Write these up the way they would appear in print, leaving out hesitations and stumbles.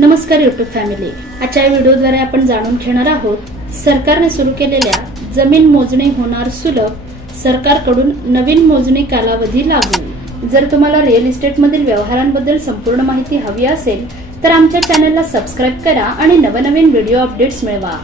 नमस्कार YouTube family. आजच्या व्हिडिओद्वारे आपण जाणून घेणार आहोत सरकारने सुरू केलेल्या जमीन मोजणी होणार सुलभ, सरकारकडून नवीन मोजणी कालावधी लागू। जर तुम्हाला रिअल इस्टेट मधील व्यवहारांबद्दल संपूर्ण माहिती हवी असेल तर आमच्या चॅनलला सबस्क्राइब करा आणि नवनवीन व्हिडिओ अपडेट्स मिळवा।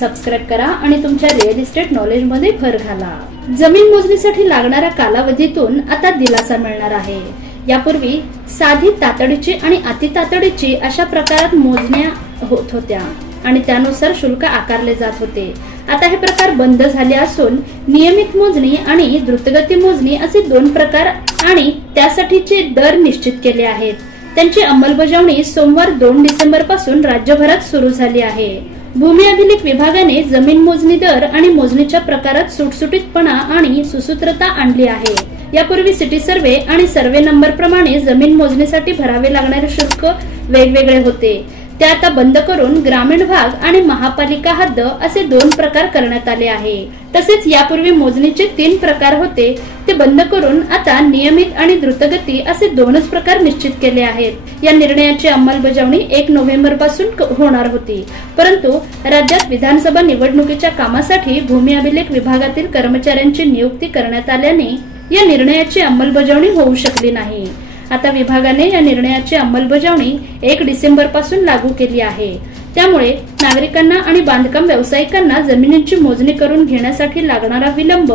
सबस्क्राइब करा आणि तुमच्या रिअल इस्टेट नॉलेज मध्ये भर घाला। जमीन मोजणीसाठी लागणाऱ्या कालावधीतून आता दिलासा मिळणार आहे। यापूर्वी साधी तातडीची आणि अति तातडीची अशा प्रकारात मोजण्या होत होत्या आणि त्यानुसार शुल्क आकारले जात होते। आता हे प्रकार बंद झाले असून नियमित मोजणी आणि द्रुतगती मोजणी असे दोन प्रकार आणि त्यासाठीचे दर निश्चित केले आहेत। त्यांची अंमलबजावणी सोमवार 2 डिसेंबर पासून राज्यभरात सुरू झाली आहे। भूमी अभिलेख विभागाने जमीन मोजणी दर आणि मोजणीच्या प्रकारात सुटसुटीतपणा आणि सुसूत्रता आणली आहे। यापूर्वी सिटी सर्वे आणि सर्वे नंबर प्रमाणे जमीन मोजणीसाठी भरावे लागणारे शुल्क वेगवेगळे होते, ते आता बंद करून ग्रामीण भाग आणि महापालिका हद्द असे 2 प्रकार करण्यात आले आहे। तसेच यापूर्वी मोजणीचे 3 प्रकार होते, ते बंद करून आता नियमित आणि द्रुतगती असे 2च प्रकार निश्चित केले आहेत। या निर्णयाची अंमलबजावणी 1 नोव्हेंबर पासून होणार होती, परंतु राज्यात विधानसभा निवडणुकीच्या कामासाठी भूमी अभिलेख विभागातील कर्मचाऱ्यांची नियुक्ती करण्यात आल्याने या निर्णयाची अंमलबजावणी होऊ शकली नाही। आता विभागाने या निर्णयाची अंमलबजावणी 1 डिसेंबर पासून लागू केली आहे। त्यामुळे नागरिकांना आणि बांधकाम व्यावसायिकांना जमिनीची मोजणी करून घेण्यासाठी लागणारा विलंब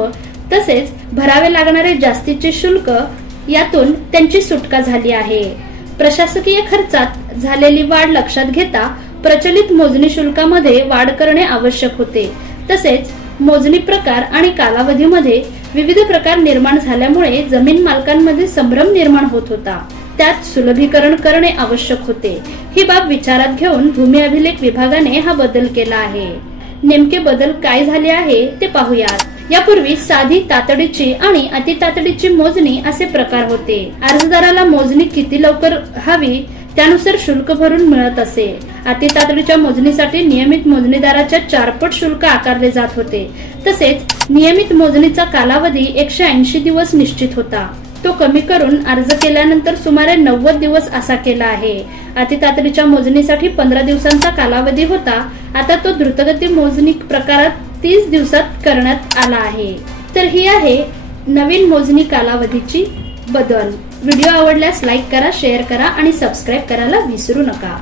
तसेच भरावे लागणारे जास्तीचे शुल्क यातून त्यांची सुटका झाली आहे। प्रशासकीय खर्चात झालेली वाढ लक्षात घेता प्रचलित मोजणी शुल्कामध्ये वाढ करणे आवश्यक होते। तसेच मोजणी प्रकार आणि कालावधीमध्ये विविध प्रकार निर्माण झाल्यामुळे जमीन मालकांमध्ये संभ्रम निर्माण होत होता, त्यात सुलभीकरण करणे आवश्यक होते। ही बाब विचारात घेऊन भूमी अभिलेख विभागाने हा बदल केला आहे। नेमके बदल काय झाले आहे ते पाहूयात। यापूर्वी साधी तातडीची आणि अति तातडीची मोजणी असे प्रकार होते। अर्जदाराला मोजणी किती लवकर हवी त्यानुसार शुल्क भरून मिळत असे। अति तातडीच्या मोजणीसाठी नियमित मोजणीदाराच्या 4 पट शुल्क आकारले जात होते। तसेच नियमित मोजणीचा कालावधी 180 दिवस निश्चित होता, तो कमी करून अर्ज केल्यानंतर सुमारे 90 दिवस असा केला आहे। अति तातडीच्या मोजणीसाठी 15 दिवसांचा कालावधी होता, आता तो द्रुतगती मोजणी प्रकारात 30 दिवसात करण्यात आला आहे। तर ही आहे नवीन मोजणी कालावधीची बदल। व्हिडिओ आवडल्यास लाईक करा, शेअर करा आणि सबस्क्राइब करायला विसरू नका।